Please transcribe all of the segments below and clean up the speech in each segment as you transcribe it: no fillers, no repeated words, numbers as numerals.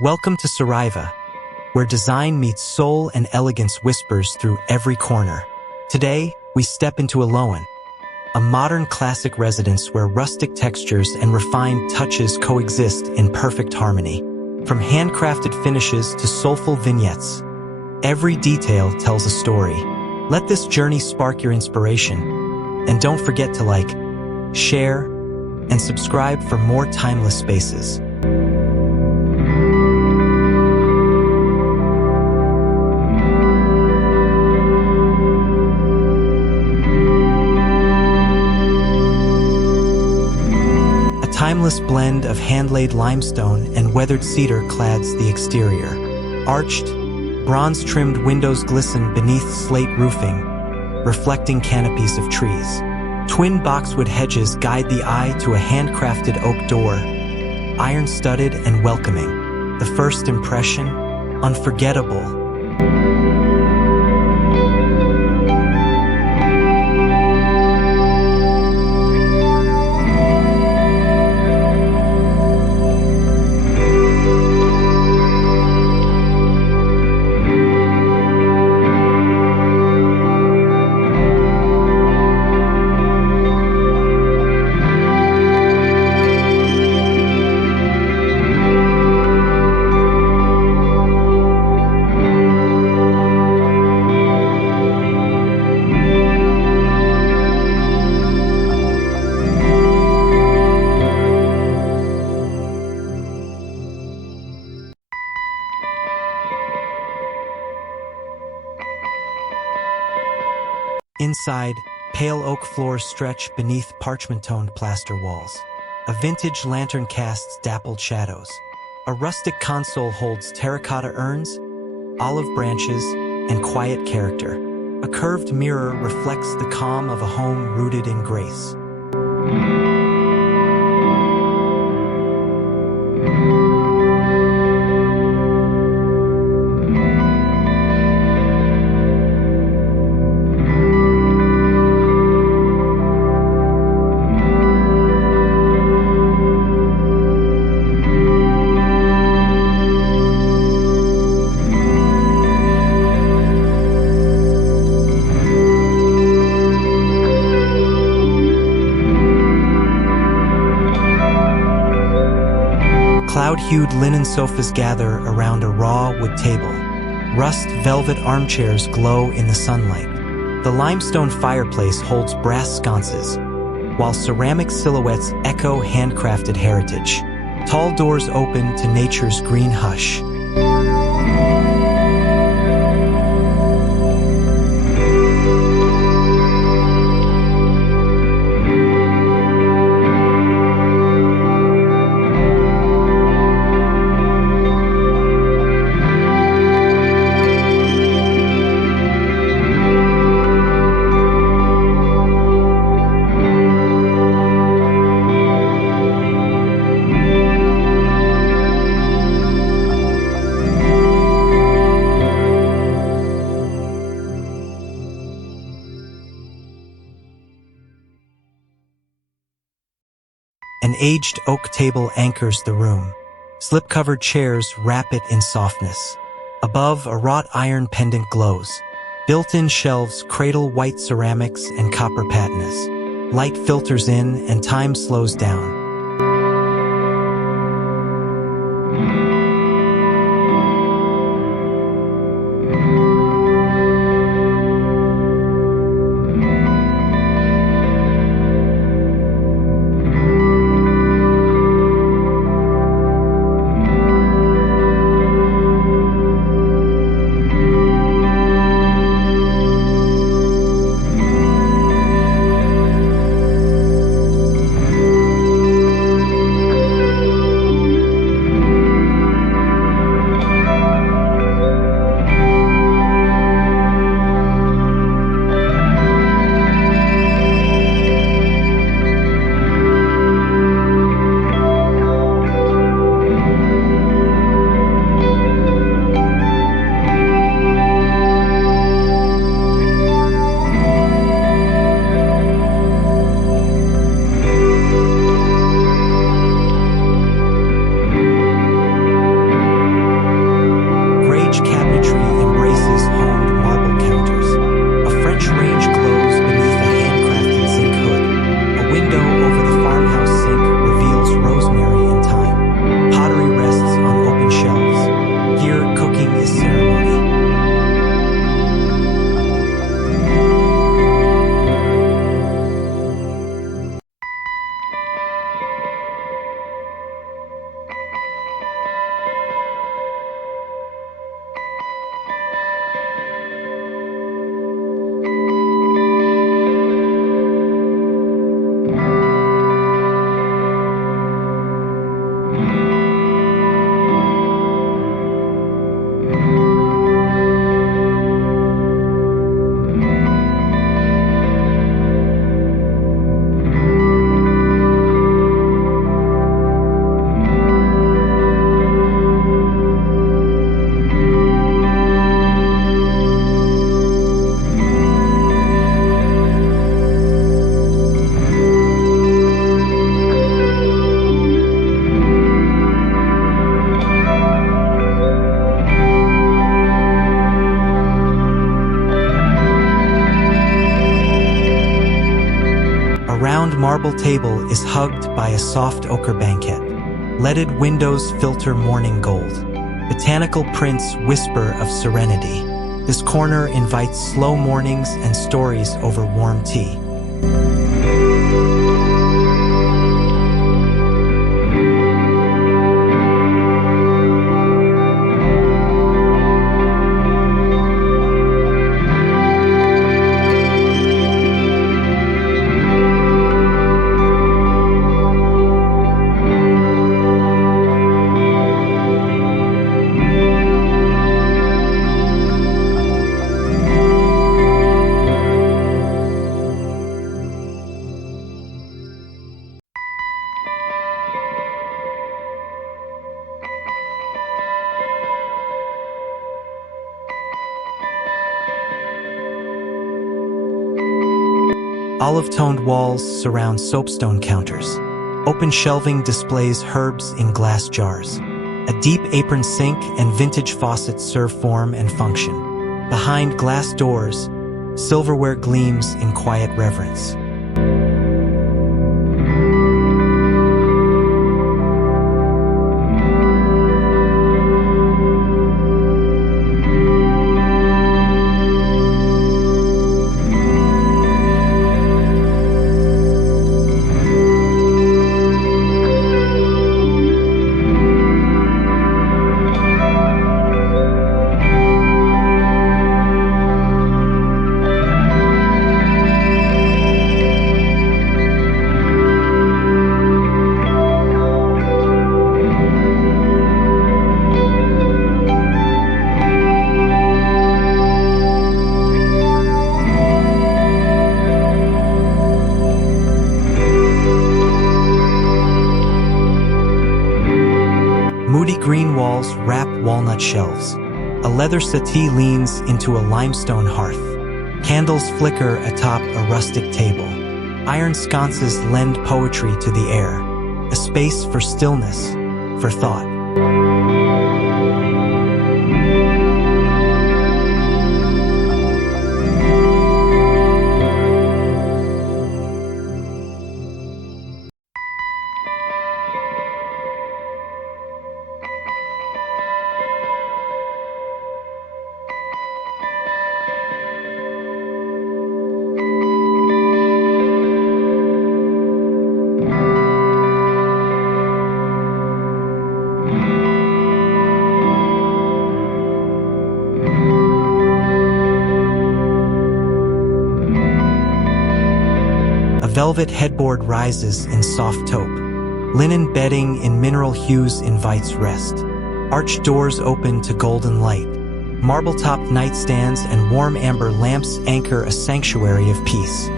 Welcome to Serivah, where design meets soul and elegance whispers through every corner. Today, we step into Elowen, a modern classic residence where rustic textures and refined touches coexist in perfect harmony. From handcrafted finishes to soulful vignettes, every detail tells a story. Let this journey spark your inspiration, and don't forget to like, share, and subscribe for more timeless spaces. A timeless blend of hand-laid limestone and weathered cedar clads the exterior. Arched, bronze-trimmed windows glisten beneath slate roofing, reflecting canopies of trees. Twin boxwood hedges guide the eye to a handcrafted oak door, iron-studded and welcoming. The first impression, unforgettable. Inside, pale oak floors stretch beneath parchment-toned plaster walls. A vintage lantern casts dappled shadows. A rustic console holds terracotta urns, olive branches, and quiet character. A curved mirror reflects the calm of a home rooted in grace. Cloud-hued linen sofas gather around a raw wood table. Rust velvet armchairs glow in the sunlight. The limestone fireplace holds brass sconces, while ceramic silhouettes echo handcrafted heritage. Tall doors open to nature's green hush. An aged oak table anchors the room. Slip-covered chairs wrap it in softness. Above, a wrought iron pendant glows. Built-in shelves cradle white ceramics and copper patinas. Light filters in and time slows down. marble table is hugged by a soft ochre banquette. Leaded windows filter morning gold. Botanical prints whisper of serenity. This corner invites slow mornings and stories over warm tea. Olive-toned walls surround soapstone counters. Open shelving displays herbs in glass jars. A deep apron sink and vintage faucets serve form and function. Behind glass doors, silverware gleams in quiet reverence. Moody green walls wrap walnut shelves. A leather settee leans into a limestone hearth. Candles flicker atop a rustic table. Iron sconces lend poetry to the air. A space for stillness, for thought. Velvet headboard rises in soft taupe. Linen bedding in mineral hues invites rest. Arched doors open to golden light. Marble-topped nightstands and warm amber lamps anchor a sanctuary of peace.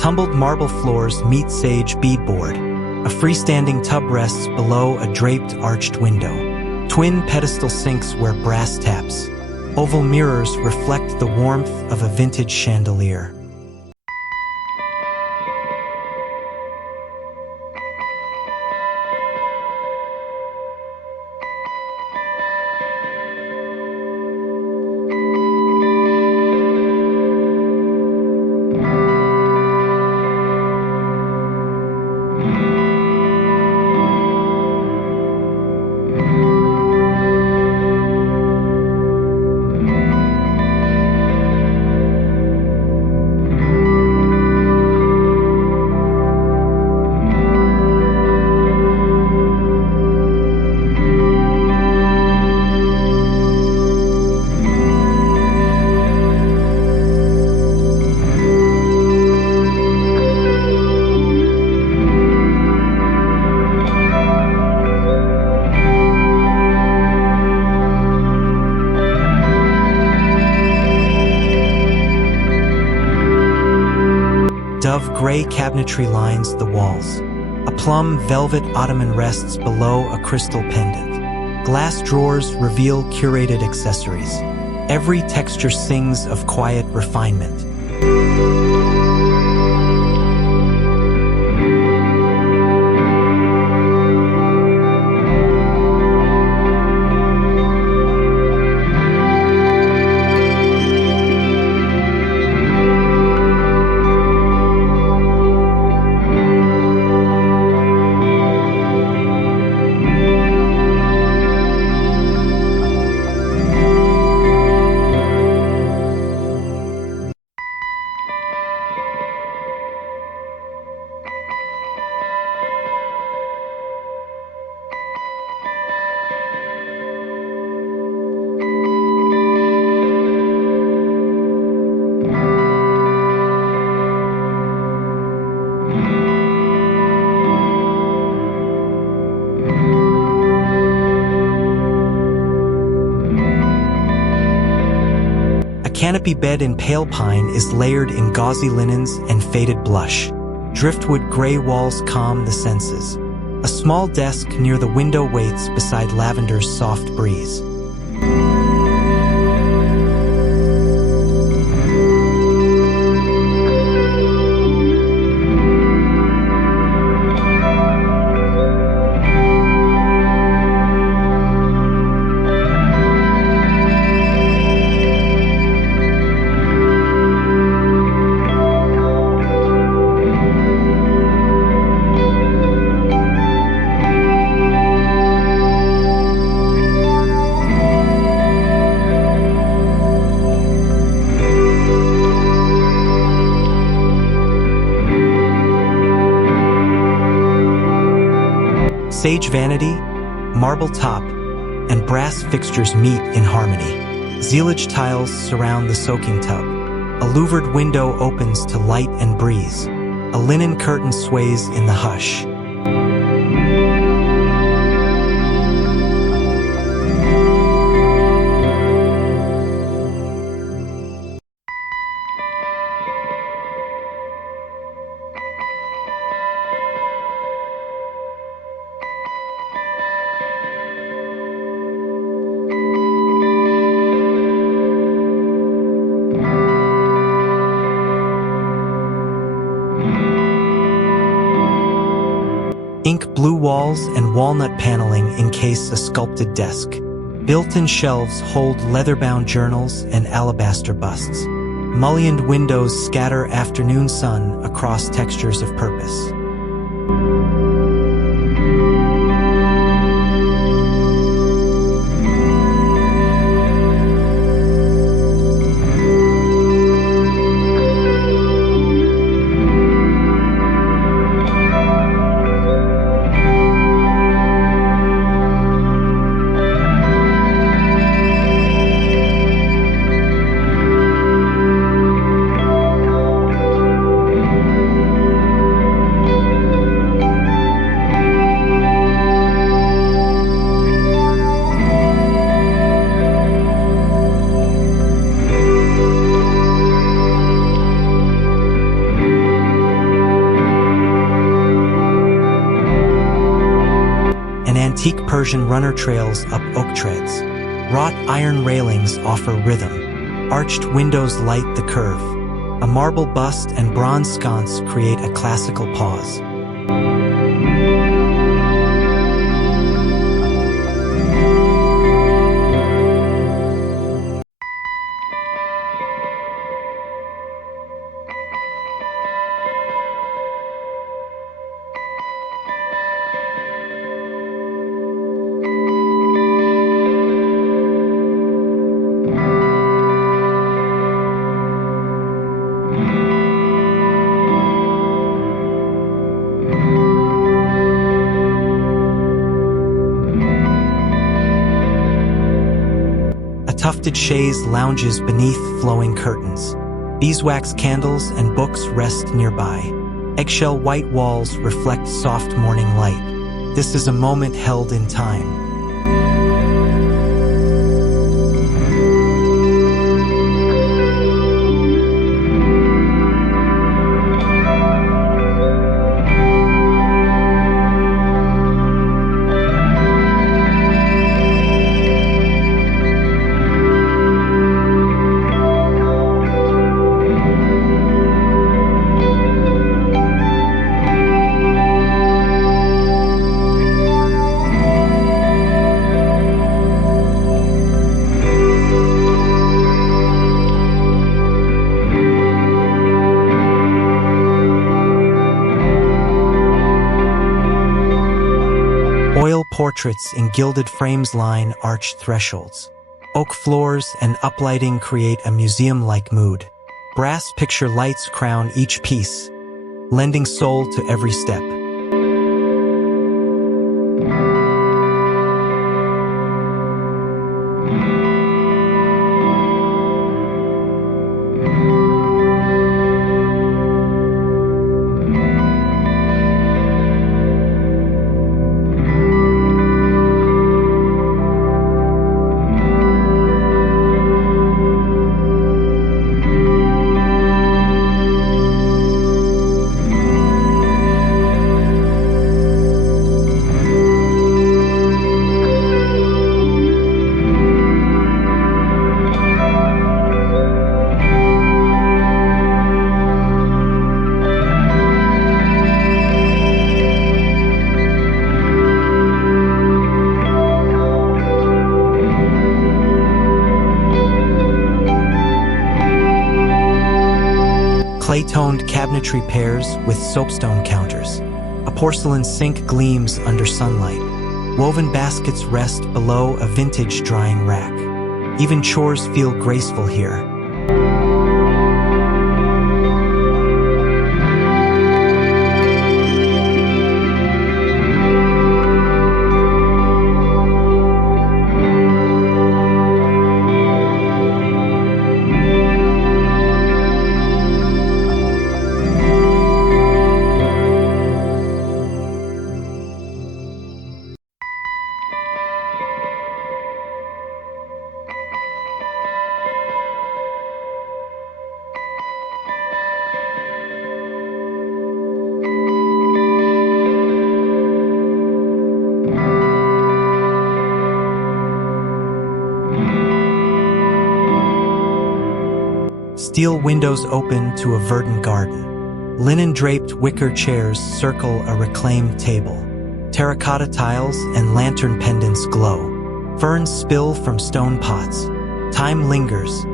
Tumbled marble floors meet sage beadboard. A freestanding tub rests below a draped arched window. Twin pedestal sinks wear brass taps. Oval mirrors reflect the warmth of a vintage chandelier. gray cabinetry lines the walls. A plum velvet ottoman rests below a crystal pendant. Glass drawers reveal curated accessories. Every texture sings of quiet refinement. Canopy bed in pale pine is layered in gauzy linens and faded blush. Driftwood gray walls calm the senses. A small desk near the window waits beside lavender's soft breeze. Sage vanity, marble top, and brass fixtures meet in harmony. Zealage tiles surround the soaking tub. A louvered window opens to light and breeze. A linen curtain sways in the hush. Ink blue walls and walnut paneling encase a sculpted desk. Built-in shelves hold leather-bound journals and alabaster busts. Mullioned windows scatter afternoon sun across textures of purpose. Antique Persian runner trails up oak treads. Wrought iron railings offer rhythm. Arched windows light the curve. A marble bust and bronze sconce create a classical pause. Tufted chaise lounges beneath flowing curtains. Beeswax candles and books rest nearby. Eggshell white walls reflect soft morning light. This is a moment held in time. Oil portraits in gilded frames line arched thresholds. Oak floors and uplighting create a museum-like mood. Brass picture lights crown each piece, lending soul to every step. Clay-toned cabinetry pairs with soapstone counters. A porcelain sink gleams under sunlight. Woven baskets rest below a vintage drying rack. Even chores feel graceful here. Steel windows open to a verdant garden. Linen-draped wicker chairs circle a reclaimed table. Terracotta tiles and lantern pendants glow. Ferns spill from stone pots. Time lingers.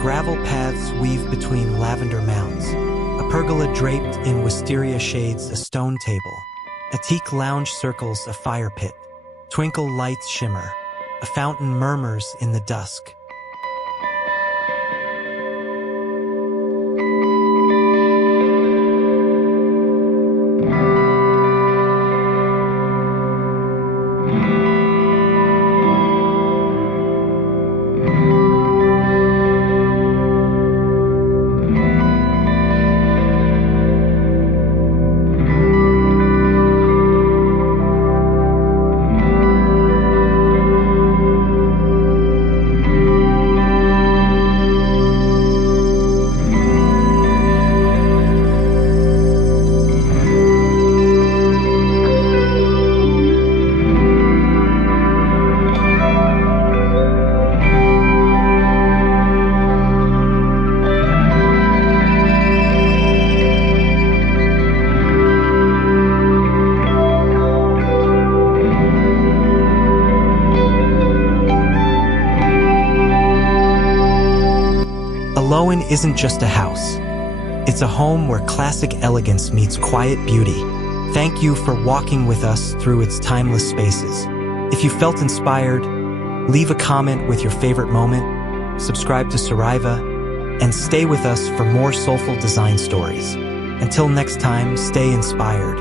Gravel paths weave between lavender mounds. A pergola draped in wisteria shades a stone table. A teak lounge circles a fire pit. Twinkle lights shimmer. A fountain murmurs in the dusk. Elowen isn't just a house. It's a home where classic elegance meets quiet beauty. Thank you for walking with us through its timeless spaces. If you felt inspired, leave a comment with your favorite moment, subscribe to Serivah, and stay with us for more soulful design stories. Until next time, stay inspired.